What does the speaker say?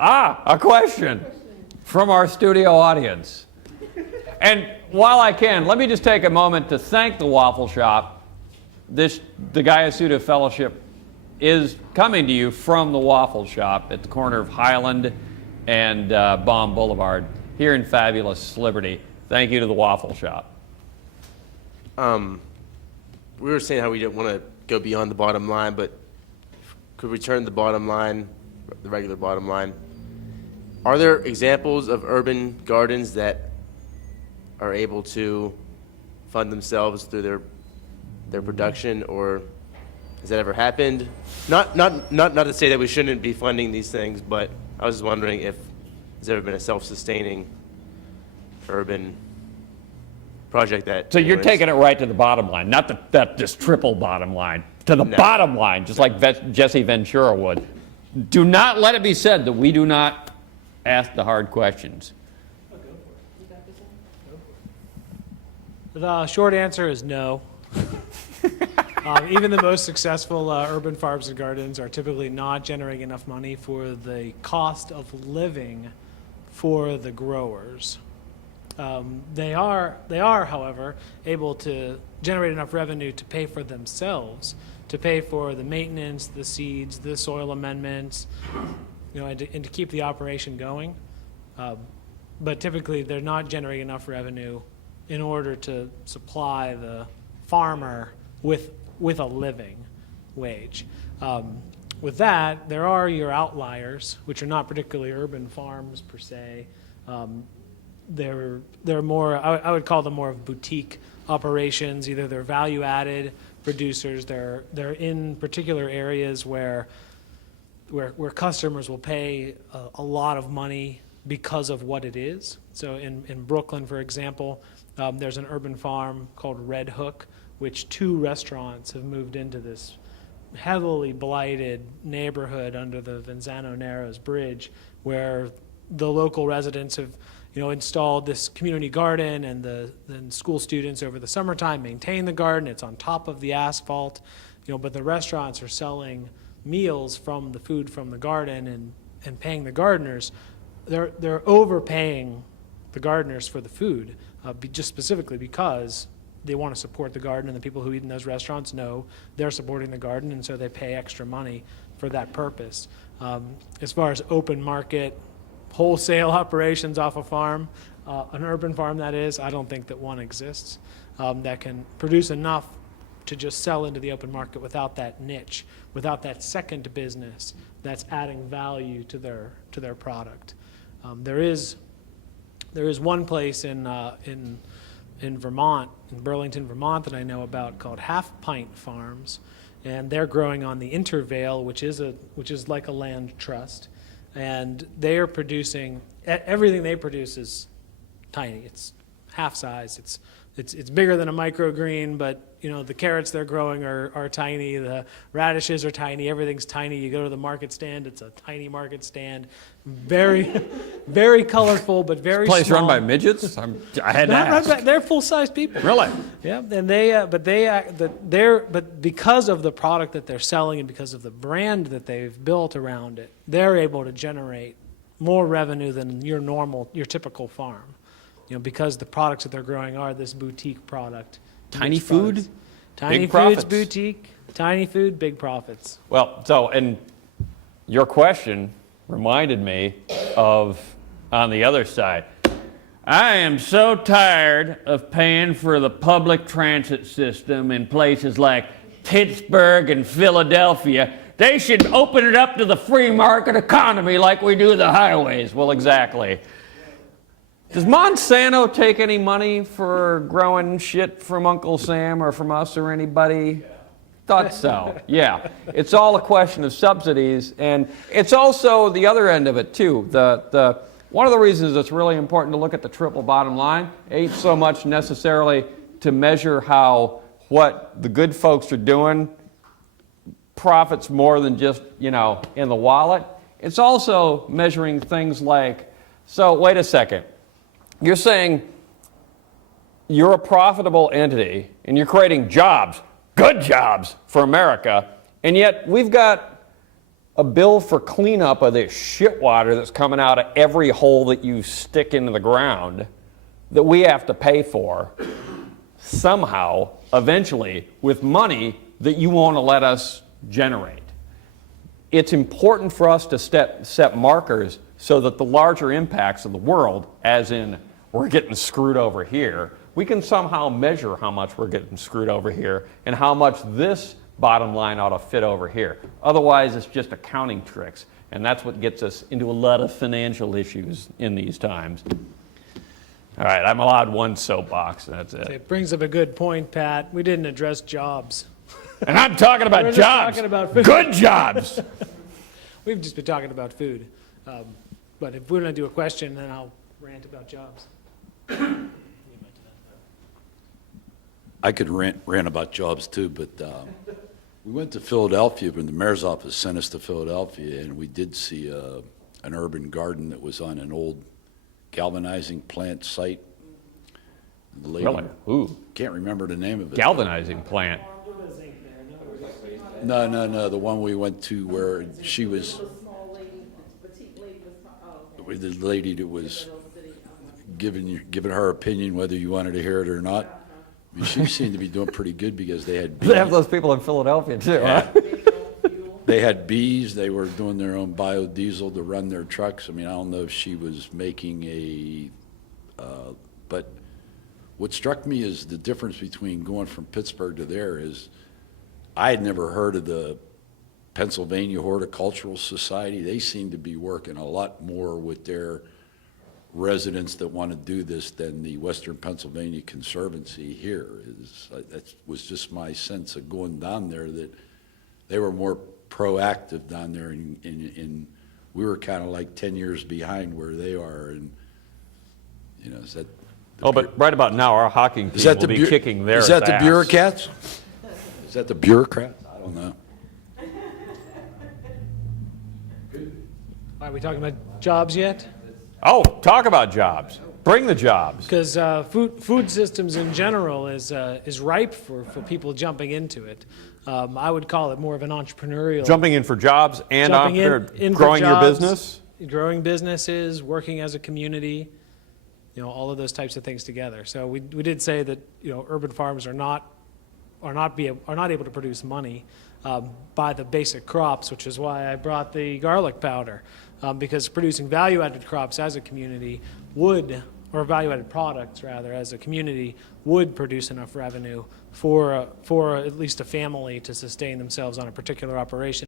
A question from our studio audience. And while I can, let me just take a moment to thank the Waffle Shop. The Guyasuta Fellowship is coming to you from the Waffle Shop at the corner of Highland and Baum Boulevard here in fabulous Liberty. Thank you to the Waffle Shop. We were saying how we didn't want to go beyond the bottom line, but could we turn the bottom line, the regular bottom line? Are there examples of urban gardens that are able to fund themselves through their production, or has that ever happened? Not to say that we shouldn't be funding these things, but I was just wondering if there's ever been a self-sustaining urban project that... So you're taking it right to the bottom line, not that just triple bottom line, to the bottom line, just like Jesse Ventura would. Do not let it be said that we do not ask the hard questions. The short answer is no. Even the most successful urban farms and gardens are typically not generating enough money for the cost of living for the growers. They are, however, able to generate enough revenue to pay for themselves, to pay for the maintenance, the seeds, the soil amendments, and to keep the operation going. But typically, they're not generating enough revenue in order to supply the farmer with a living wage. With that, there are your outliers, which are not particularly urban farms per se. They're more, I would call them more of boutique operations. Either they're value-added producers, they're in particular areas where customers will pay a lot of money because of what it is. So in Brooklyn, for example, there's an urban farm called Red Hook, which 2 restaurants have moved into this heavily blighted neighborhood under the Venzano Narrows Bridge, where the local residents have installed this community garden, and then school students over the summertime maintain the garden. It's on top of the asphalt, but the restaurants are selling meals from the food from the garden and paying the gardeners. They're overpaying the gardeners for the food, just specifically because they want to support the garden, and the people who eat in those restaurants know they're supporting the garden, and so they pay extra money for that purpose. As far as open market, wholesale operations off a farm, an urban farm that is, I don't think that one exists that can produce enough to just sell into the open market without that niche, without that second business that's adding value to their product. There is one place in Vermont, in Burlington, Vermont, that I know about called Half Pint Farms, and they're growing on the Intervale, which is like a land trust, and they are producing, everything they produce is tiny. It's half size. It's bigger than a microgreen, but the carrots they're growing are tiny. The radishes are tiny. Everything's tiny. You go to the market stand, it's a tiny market stand. Very, very colorful, but very Place small. run by midgets? I had to ask. They're full-size people. Really? Yeah, and but because of the product that they're selling and because of the brand that they've built around it, they're able to generate more revenue than your typical farm. Because the products that they're growing are this boutique product. Tiny food, tiny big foods, profits. boutique, tiny food, big profits. Well, and your question reminded me of, on the other side, I am so tired of paying for the public transit system in places like Pittsburgh and Philadelphia. They should open it up to the free market economy like we do the highways. Well, exactly. Does Monsanto take any money for growing shit from Uncle Sam or from us or anybody? Thought so. Yeah. It's all a question of subsidies, and it's also the other end of it too. One of the reasons it's really important to look at the triple bottom line ain't so much necessarily to measure how what the good folks are doing profits more than just, in the wallet. It's also measuring things like, so wait a second. You're saying you're a profitable entity and you're creating jobs, good jobs for America, and yet we've got a bill for cleanup of this shit water that's coming out of every hole that you stick into the ground that we have to pay for somehow, eventually, with money that you want to let us generate. It's important for us to set markers so that the larger impacts of the world, as in we're getting screwed over here, we can somehow measure how much we're getting screwed over here and how much this bottom line ought to fit over here. Otherwise, it's just accounting tricks, and that's what gets us into a lot of financial issues in these times. All right, I'm allowed one soapbox, that's it. It brings up a good point, Pat. We didn't address jobs. And I'm talking about We're just jobs. talking about food. Good jobs. We've just been talking about food. But if we're going to do a question, then I'll rant about jobs. I could rant about jobs too, but we went to Philadelphia, when the mayor's office sent us to Philadelphia, and we did see an urban garden that was on an old galvanizing plant site. The lady, Really? Ooh, can't remember the name of it. galvanizing plant. No, the one we went to where she was, the lady that was giving her opinion whether you wanted to hear it or not. I mean, she seemed to be doing pretty good because they had bees. They have those people in Philadelphia too, huh? They had bees. They were doing their own biodiesel to run their trucks. I mean, I don't know if she was making but what struck me is the difference between going from Pittsburgh to there is I had never heard of the Pennsylvania Horticultural Society. They seem to be working a lot more with their residents that want to do this than the Western Pennsylvania Conservancy here is. That was just my sense of going down there, that they were more proactive down there, and we were kind of like 10 years behind where they are. And you know, is that? Oh, but right about now, our hockey team will be kicking their ass. Is that the bureaucrats? Is that the bureaucrats? I don't know. Are we talking about jobs yet? Oh, talk about jobs. Bring the jobs. Because food systems in general is ripe for people jumping into it. I would call it more of an entrepreneurial. Jumping in for jobs and Jumping in for growing your jobs, business. growing businesses, working as a community, you know, all of those types of things together. So we did say that, you know, urban farms are not able to produce money by the basic crops, which is why I brought the garlic powder, because producing value-added crops as a community would, or value-added products rather, as a community would produce enough revenue for at least a family to sustain themselves on a particular operation.